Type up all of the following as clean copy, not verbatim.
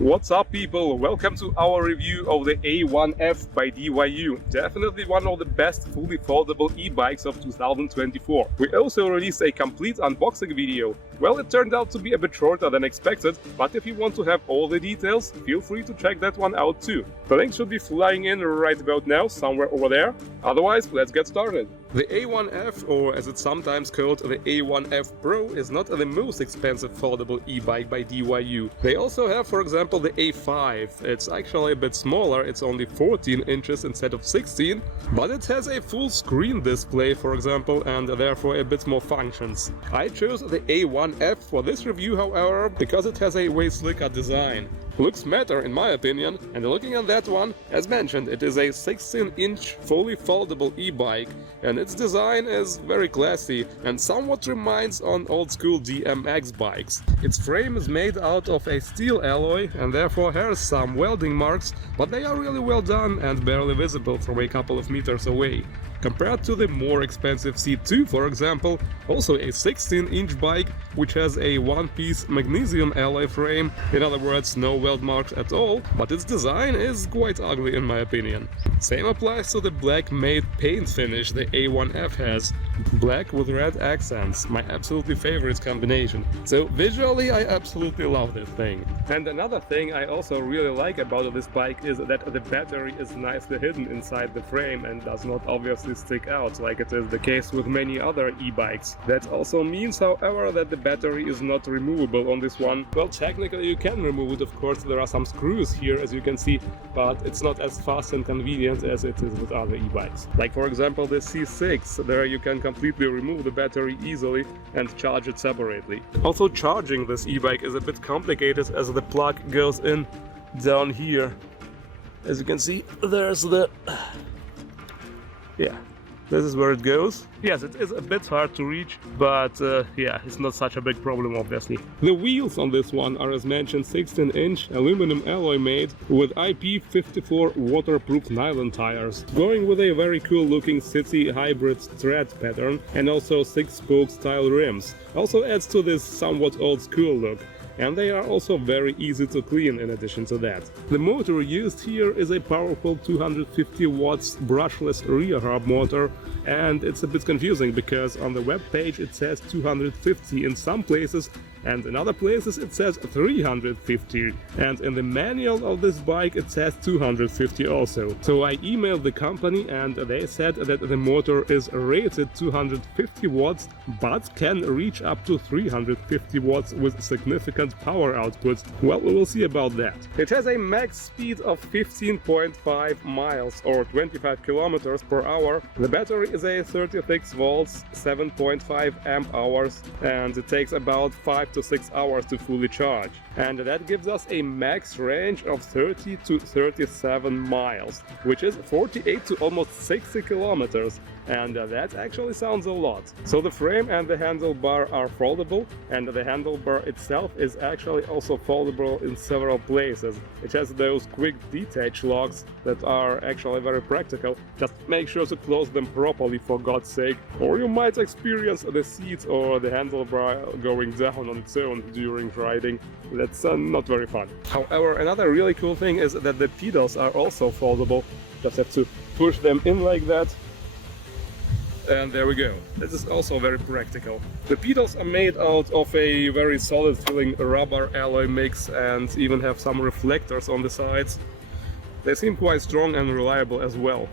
What's up, people? Welcome to our review of the A1F by DYU. Definitely one of the best fully foldable e-bikes of 2024. We also released a complete unboxing video. Well, it turned out to be a bit shorter than expected, but if you want to have all the details, feel free to check that one out too. The link should be flying in right about now, somewhere over there. Otherwise, let's get started. The A1F, or as it's sometimes called, the A1F Pro, is not the most expensive foldable e-bike by DYU. They also have, for example, the A5. It's actually a bit smaller, it's only 14 inches instead of 16, but it has a full screen display, for example, and therefore a bit more functions. I chose the A1F for this review, however, because it has a way slicker design. Looks matter in my opinion, and looking at that one, as mentioned, it is a 16-inch fully foldable e-bike, and its design is very classy and somewhat reminds on old-school DMX bikes. Its frame is made out of a steel alloy and therefore has some welding marks, but they are really well done and barely visible from a couple of meters away. Compared to the more expensive C2, for example, also a 16-inch bike which has a one-piece magnesium alloy frame, in other words no weld marks at all, but its design is quite ugly in my opinion. Same applies to the black matte paint finish the A1F has. Black with red accents, my absolutely favorite combination. So visually I absolutely love this thing. And another thing I also really like about this bike is that the battery is nicely hidden inside the frame and does not obviously stick out like it is the case with many other e-bikes. That also means, however, that the battery is not removable on this one. Well, technically you can remove it, of course, there are some screws here as you can see, but it's not as fast and convenient as it is with other e-bikes. Like for example the C6, there you can completely remove the battery easily and charge it separately. Also, charging this e-bike is a bit complicated as the plug goes in down here. As you can see, there's the... yeah, this is where it goes. Yes, it is a bit hard to reach, but yeah, it's not such a big problem obviously. The wheels on this one are, as mentioned, 16-inch aluminum alloy made with IP54 waterproof nylon tires, going with a very cool looking city hybrid tread pattern and also 6-spoke style rims. Also adds to this somewhat old school look. And they are also very easy to clean in addition to that. The motor used here is a powerful 250 watts brushless rear hub motor, and it's a bit confusing because on the web page it says 250 in some places and in other places it says 350, and in the manual of this bike it says 250 also. So I emailed the company and they said that the motor is rated 250 watts but can reach up to 350 watts with significant power output. Well, we will see about that. It has a max speed of 15.5 miles or 25 kilometers per hour. The battery is a 36 volts 7.5 amp hours and it takes about 5 to 6 hours to fully charge, and that gives us a max range of 30 to 37 miles, which is 48 to almost 60 kilometers, and that actually sounds a lot. So the frame and the handlebar are foldable, and the handlebar itself is actually also foldable in several places. It has those quick detach locks that are actually very practical. Just make sure to close them properly, for God's sake, or you might experience the seat or the handlebar going down on its own during riding. That's not very fun. However, another really cool thing is that the pedals are also foldable. Just have to push them in like that. And there we go. This is also very practical. The pedals are made out of a very solid feeling rubber alloy mix and even have some reflectors on the sides. They seem quite strong and reliable as well.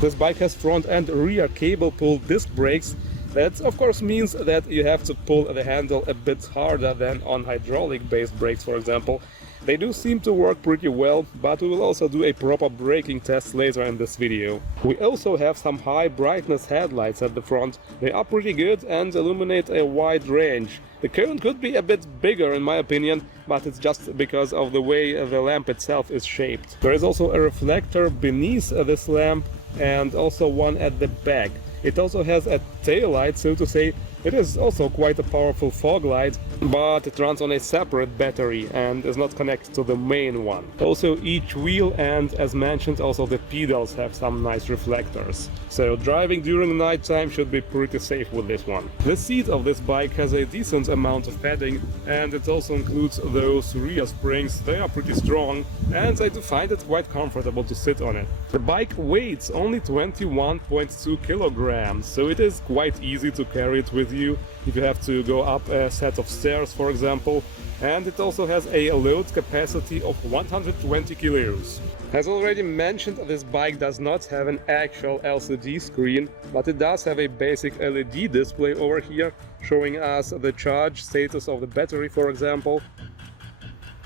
This bike has front and rear cable pull disc brakes. That of course means that you have to pull the handle a bit harder than on hydraulic based brakes, for example. They do seem to work pretty well, but we will also do a proper braking test later in this video. We also have some high brightness headlights at the front. They are pretty good and illuminate a wide range. The cone could be a bit bigger in my opinion, but it's just because of the way the lamp itself is shaped. There is also a reflector beneath this lamp and also one at the back. It also has a tail light, so to say, It is also quite a powerful fog light, but it runs on a separate battery and is not connected to the main one. Also, each wheel and, as mentioned, also the pedals have some nice reflectors. So driving during nighttime should be pretty safe with this one. The seat of this bike has a decent amount of padding, and it also includes those rear springs. They are pretty strong, and I do find it quite comfortable to sit on it. The bike weighs only 21.2 kilograms, so it is quite easy to carry it with you if you have to go up a set of stairs, for example. And it also has a load capacity of 120 kilos. As already mentioned, this bike does not have an actual LCD screen, but it does have a basic LED display over here, showing us the charge status of the battery, for example.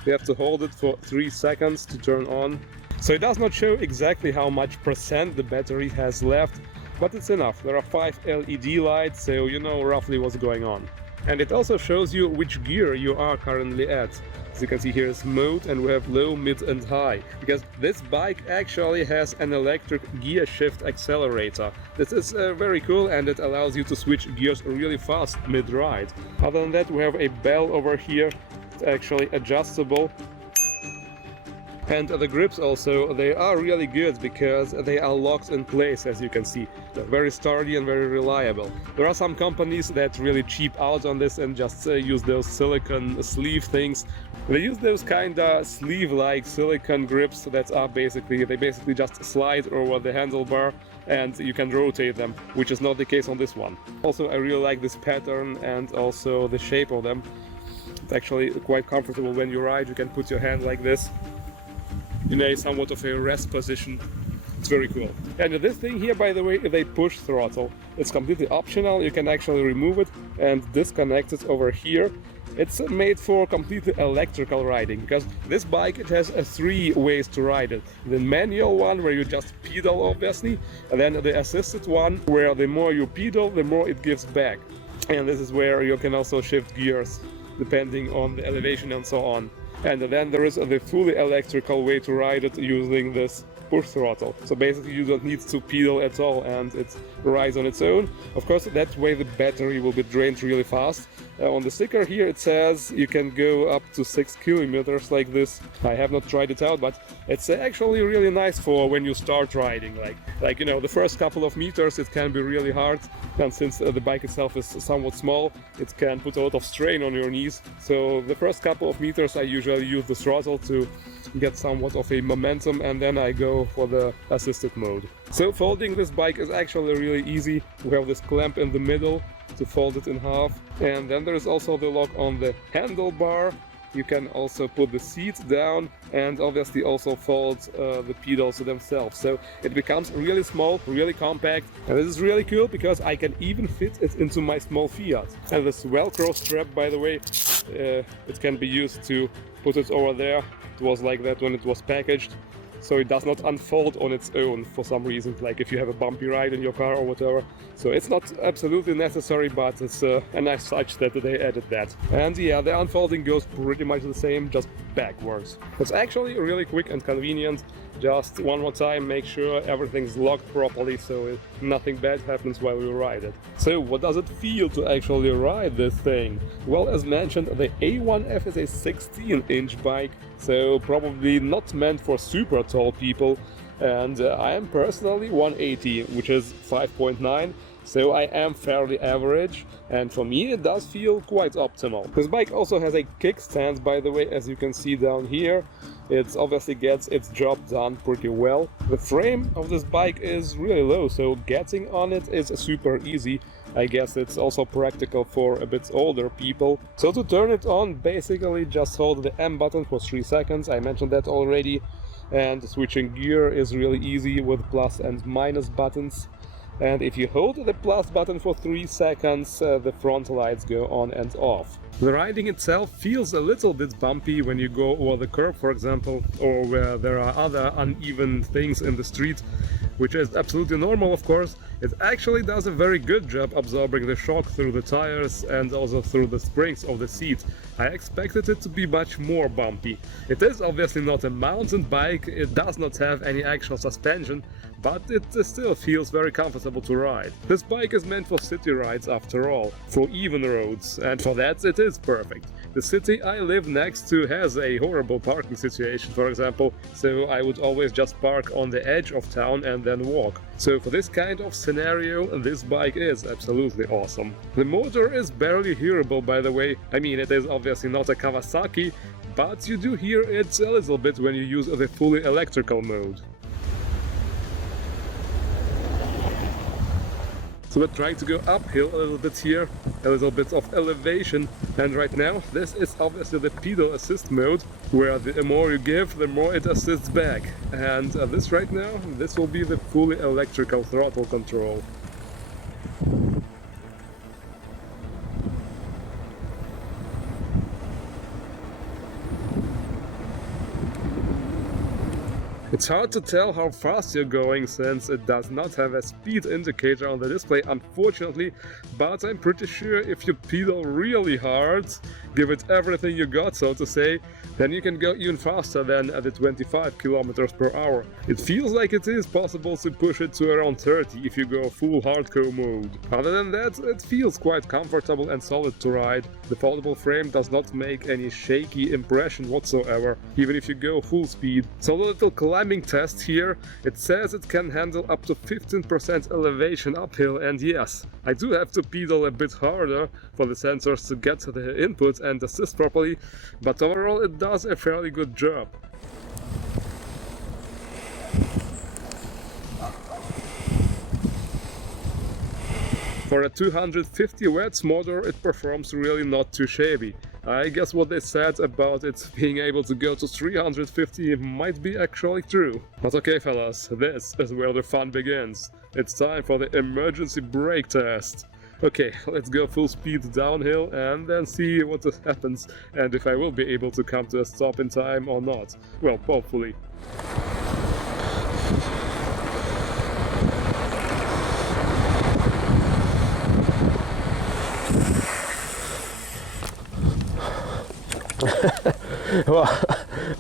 We have to hold it for 3 seconds to turn on. So it does not show exactly how much percent the battery has left, but it's enough. There are 5 LED lights, so you know roughly what's going on. And it also shows you which gear you are currently at. As you can see, here is mode, and we have low, mid and high, because this bike actually has an electric gear shift accelerator. This is very cool, and it allows you to switch gears really fast mid-ride. Other than that, we have a bell over here. It's actually adjustable. And the grips also, they are really good because they are locked in place, as you can see. They're very sturdy and very reliable. There are some companies that really cheap out on this and just use those silicone sleeve things. They use those kinda sleeve-like silicone grips that are they basically just slide over the handlebar and you can rotate them, which is not the case on this one. Also, I really like this pattern and also the shape of them. It's actually quite comfortable when you ride. You can put your hand like this in a somewhat of a rest position. It's very cool. And this thing here, by the way, is a push throttle. It's completely optional. You can actually remove it and disconnect it over here. It's made for completely electrical riding, because this bike, it has 3 ways to ride it. The manual one, where you just pedal, obviously, and then the assisted one, where the more you pedal, the more it gives back. And this is where you can also shift gears depending on the elevation and so on. And then there is the fully electrical way to ride it using this push throttle. So basically you don't need to pedal at all and it rides on its own. Of course, that way the battery will be drained really fast. On the sticker here it says you can go up to 6 kilometers like this. I have not tried it out, but it's actually really nice for when you start riding. Like you know, the first couple of meters it can be really hard, and since the bike itself is somewhat small, it can put a lot of strain on your knees. So the first couple of meters I usually use the throttle to get somewhat of a momentum, and then I go for the assisted mode. So folding this bike is actually really easy. We have this clamp in the middle to fold it in half, and then there is also the lock on the handlebar. You can also put the seat down and obviously also fold the pedals themselves. So it becomes really small, really compact, and this is really cool because I can even fit it into my small Fiat. And this Velcro strap, by the way, it can be used to put it over there. It was like that when it was packaged, so it does not unfold on its own for some reason, like if you have a bumpy ride in your car or whatever. So it's not absolutely necessary, but it's a nice touch that they added that. And yeah, the unfolding goes pretty much the same, just backwards. It's actually really quick and convenient. Just one more time, make sure everything's locked properly so nothing bad happens while you ride it. So what does it feel to actually ride this thing? Well, as mentioned, the A1F is a 16-inch bike, so probably not meant for super tall people. And I am personally 180, which is 5.9. So I am fairly average, and for me it does feel quite optimal. This bike also has a kickstand, by the way, as you can see down here. It obviously gets its job done pretty well. The frame of this bike is really low, so getting on it is super easy. I guess it's also practical for a bit older people. So to turn it on, basically just hold the M button for 3 seconds, I mentioned that already. And switching gear is really easy with plus and minus buttons. And if you hold the plus button for 3 seconds, the front lights go on and off. The riding itself feels a little bit bumpy when you go over the curb, for example, or where there are other uneven things in the street, which is absolutely normal, of course. It actually does a very good job absorbing the shock through the tires and also through the springs of the seat. I expected it to be much more bumpy. It is obviously not a mountain bike, it does not have any actual suspension, but it still feels very comfortable to ride. This bike is meant for city rides after all, for even roads, and for that it is perfect. The city I live next to has a horrible parking situation, for example, so I would always just park on the edge of town and then walk. So for this kind of scenario, this bike is absolutely awesome. The motor is barely hearable, by the way. I mean, it is obviously not a Kawasaki, but you do hear it a little bit when you use the fully electrical mode. So we're trying to go uphill a little bit here, a little bit of elevation, and right now this is obviously the pedal assist mode, where the more you give, the more it assists back. And this right now, this will be the fully electrical throttle control. It's hard to tell how fast you're going since it does not have a speed indicator on the display, unfortunately, but I'm pretty sure if you pedal really hard, give it everything you got, so to say, then you can go even faster than at the 25 kilometers per hour. It feels like it is possible to push it to around 30 if you go full hardcore mode. Other than that, it feels quite comfortable and solid to ride. The foldable frame does not make any shaky impression whatsoever, even if you go full speed. So the little climbing test here, it says it can handle up to 15% elevation uphill, and yes, I do have to pedal a bit harder for the sensors to get the input and assist properly, but overall it does a fairly good job. For a 250 watts motor, it performs really not too shabby. I guess what they said about it being able to go to 350 might be actually true. But okay fellas, this is where the fun begins. It's time for the emergency brake test. Okay, let's go full speed downhill and then see what happens and if I will be able to come to a stop in time or not. Well, hopefully. Well,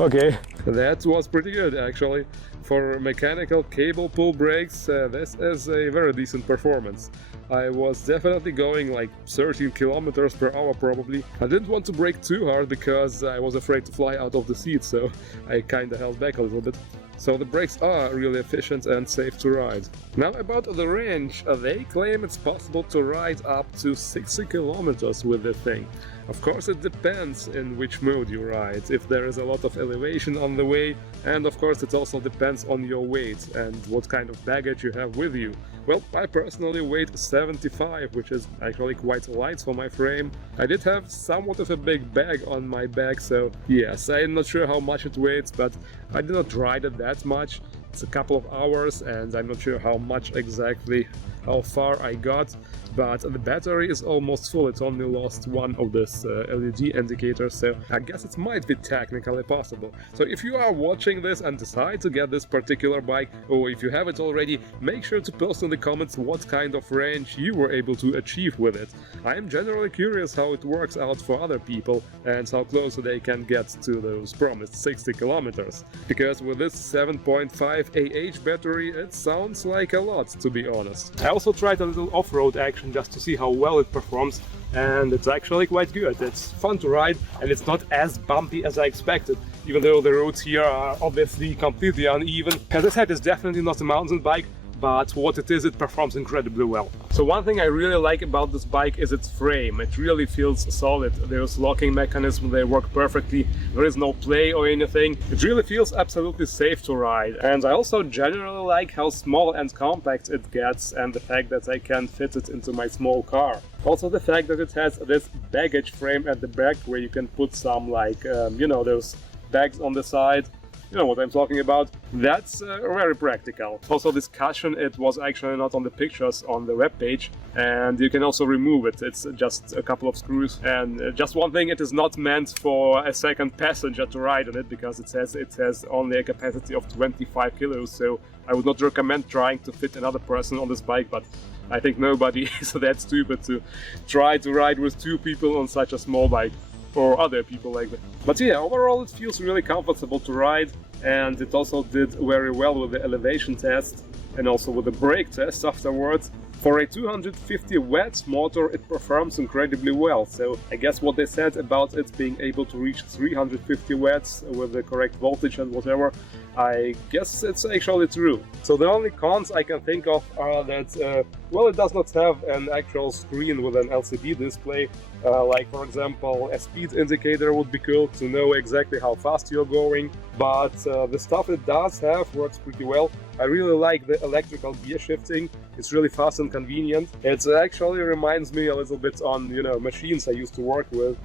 okay. That was pretty good actually. For mechanical cable pull brakes, this is a very decent performance. I was definitely going like 13 kilometers per hour probably. I didn't want to brake too hard because I was afraid to fly out of the seat, so I kinda held back a little bit. So the brakes are really efficient and safe to ride. Now about the range, they claim it's possible to ride up to 60 kilometers with the thing. Of course it depends in which mode you ride, if there is a lot of elevation on the way, and of course it also depends on your weight and what kind of baggage you have with you. Well, I personally weighed 75, which is actually quite light for my frame. I did have somewhat of a big bag on my back, so yes, I'm not sure how much it weighs, but I did not ride it that much. It's a couple of hours and I'm not sure how much exactly, how far I got, but the battery is almost full. It only lost one of this LED indicators, so I guess it might be technically possible. So if you are watching this and decide to get this particular bike, or if you have it already, make sure to post in the comments what kind of range you were able to achieve with it. I am generally curious how it works out for other people and how close they can get to those promised 60 kilometers. Because with this 7.5 AH battery, it sounds like a lot, to be honest. I also tried a little off-road action just to see how well it performs, and it's actually quite good. It's fun to ride and it's not as bumpy as I expected, even though the roads here are obviously completely uneven. As I said, it's definitely not a mountain bike, but what it is, it performs incredibly well. So one thing I really like about this bike is its frame. It really feels solid. There's locking mechanisms, they work perfectly. There is no play or anything. It really feels absolutely safe to ride. And I also generally like how small and compact it gets, and the fact that I can fit it into my small car. Also the fact that it has this baggage frame at the back where you can put some like, you know, those bags on the side. You know what I'm talking about. That's very practical. Also this cushion, it was actually not on the pictures on the webpage, and you can also remove it. It's just a couple of screws. And just one thing, it is not meant for a second passenger to ride on it, because it has only a capacity of 25 kilos, so I would not recommend trying to fit another person on this bike, but I think nobody is that stupid to try to ride with two people on such a small bike. Or other people like that. But yeah, overall it feels really comfortable to ride, and it also did very well with the elevation test. and also with the brake test afterwards. For a 250 watts motor, it performs incredibly well, so I guess what they said about it being able to reach 350 watts with the correct voltage and whatever, I guess it's actually true. So the only cons I can think of are that, well, it does not have an actual screen with an LCD display. Like, for example, a speed indicator would be cool to know exactly how fast you're going, but the stuff it does have works pretty well. I really like the electrical gear shifting. It's really fast and convenient. It actually reminds me a little bit on, you know, machines I used to work with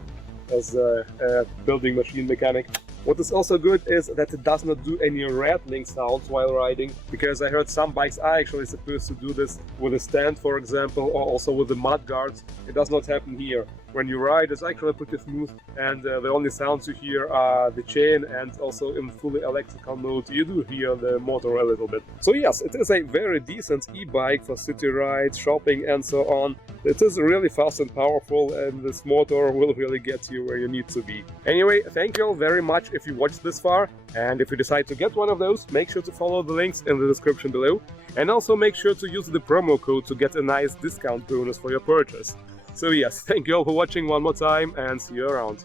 as a building machine mechanic. What is also good is that it does not do any rattling sounds while riding, because I heard some bikes are actually supposed to do this with a stand, for example, or also with the mud guards. It does not happen here. When you ride, it's actually pretty smooth, and the only sounds you hear are the chain, and also in fully electrical mode you do hear the motor a little bit. So yes, it is a very decent e-bike for city rides, shopping and so on. It is really fast and powerful, and this motor will really get you where you need to be. Anyway, thank you all very much if you watched this far, and if you decide to get one of those, make sure to follow the links in the description below, and also make sure to use the promo code to get a nice discount bonus for your purchase. So yes, thank you all for watching one more time, and see you around.